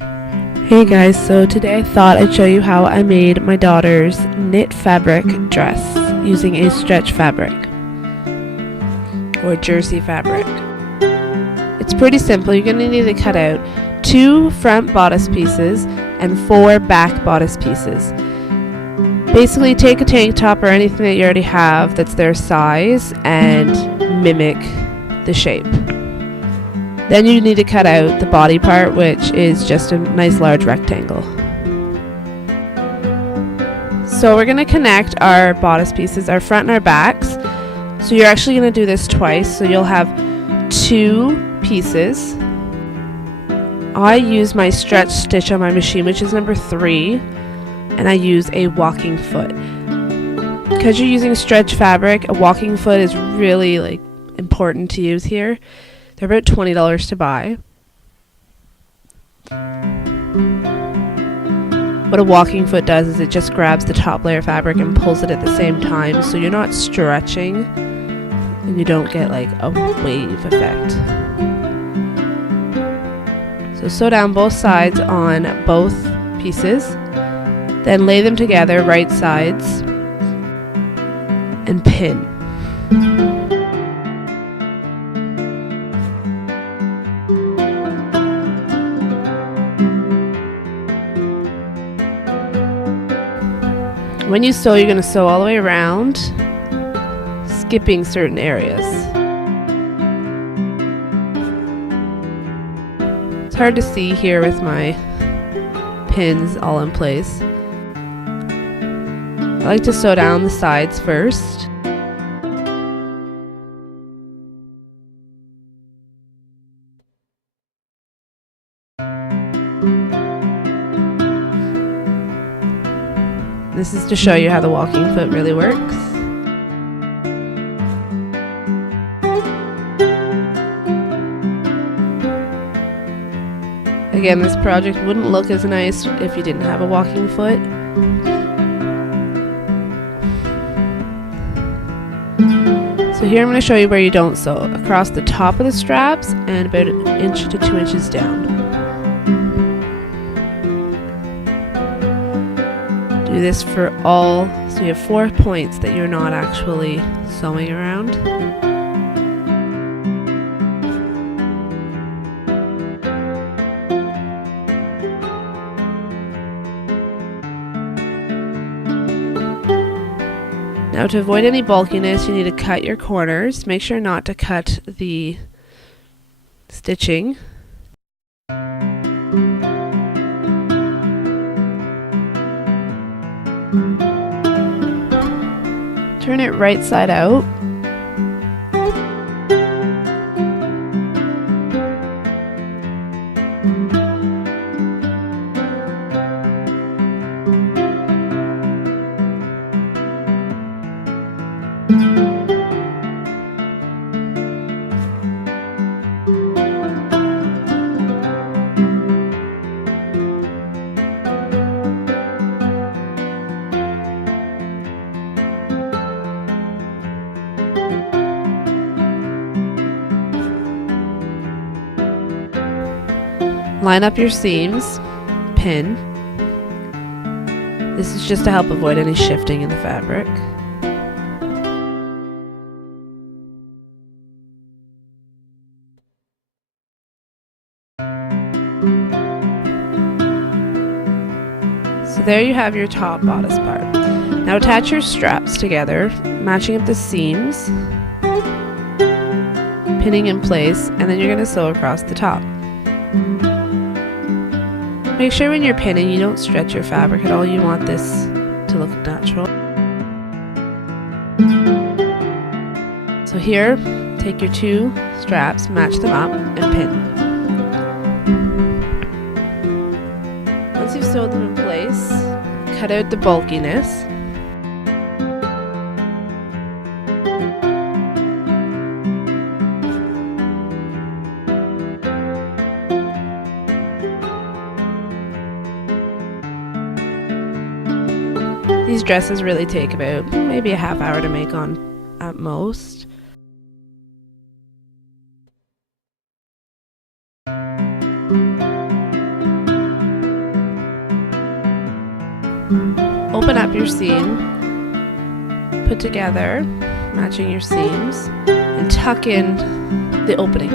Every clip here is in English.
Hey guys, so today I thought I'd show you how I made my daughter's knit fabric dress using a stretch fabric or jersey fabric. It's pretty simple. You're going to need to cut out 2 front bodice pieces and 4 back bodice pieces. Basically take a tank top or anything that you already have that's their size and mimic the shape. Then you need to cut out the body part, which is just a nice large rectangle. So we're going to connect our bodice pieces, our front and our backs. So you're actually going to do this twice. So you'll have 2 pieces. I use my stretch stitch on my machine, which is number 3, and I use a walking foot. Because you're using stretch fabric, a walking foot is really important to use here. They're about $20 to buy. What a walking foot does is it just grabs the top layer of fabric and pulls it at the same time, so you're not stretching and you don't get like a wave effect. So sew down both sides on both pieces, then lay them together right sides and pin. When you sew, you're going to sew all the way around, skipping certain areas. It's hard to see here with my pins all in place. I like to sew down the sides first. This is to show you how the walking foot really works. Again, this project wouldn't look as nice if you didn't have a walking foot. So here I'm going to show you where you don't sew. Across the top of the straps and about 1 inch to 2 inches down. Do this for all, so you have 4 points that you're not actually sewing around. Now to avoid any bulkiness, you need to cut your corners. Make sure not to cut the stitching. Turn it right side out. Line up your seams, pin. This is just to help avoid any shifting in the fabric. So there you have your top bodice part. Now attach your straps together, matching up the seams, pinning in place, and then you're going to sew across the top. Make sure when you're pinning you don't stretch your fabric at all. You want this to look natural. So here, take your 2 straps, match them up, and pin. Once you've sewed them in place, cut out the bulkiness. These dresses really take about maybe a half hour to make on at most. open up your seam, put together, matching your seams, and tuck in the opening.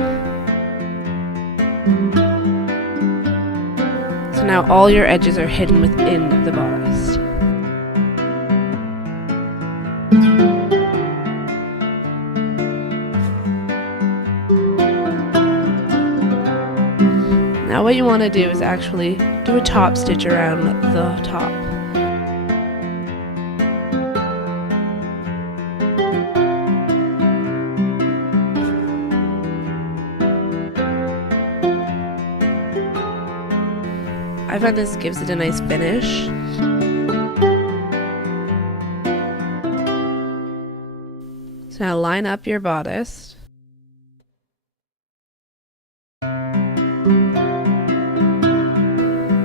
So now all your edges are hidden within the bodice. Now what you want to do is actually do a top stitch around the top. I find this gives it a nice finish. So now line up your bodice.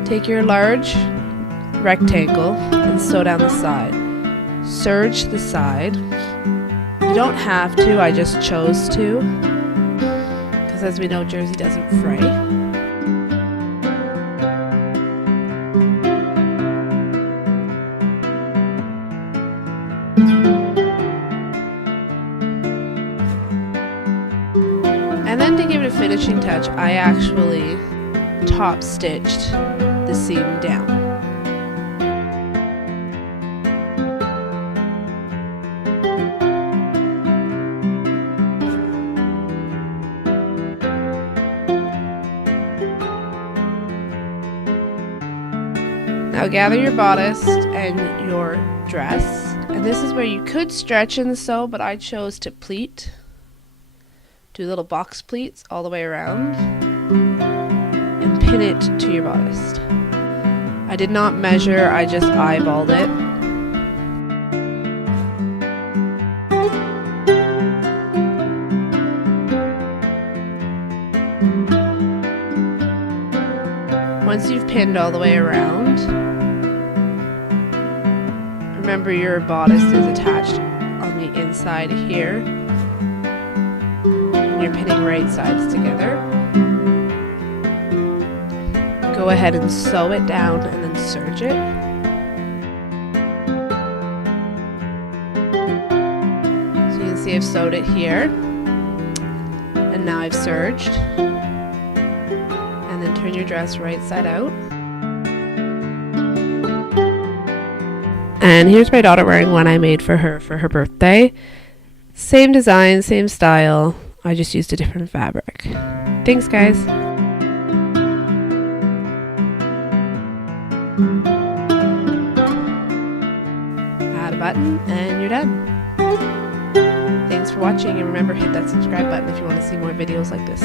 Take your large rectangle and sew down the side. Serge the side. You don't have to, I just chose to, because as we know, jersey doesn't fray. And then to give it a finishing touch, I actually top stitched the seam down. Now gather your bodice and your dress, and this is where you could stretch and sew, but I chose to pleat. Do little box pleats all the way around and pin it to your bodice. I did not measure, I just eyeballed it. Once you've pinned all the way around, remember your bodice is attached on the inside here. And you're pinning right sides together. Go ahead and sew it down and then serge it. So you can see I've sewed it here, and now I've serged. And then turn your dress right side out. And here's my daughter wearing one I made for her birthday. Same design, same style. I just used a different fabric. Thanks, guys. Add a button and you're done. Thanks for watching, and remember, hit that subscribe button if you want to see more videos like this.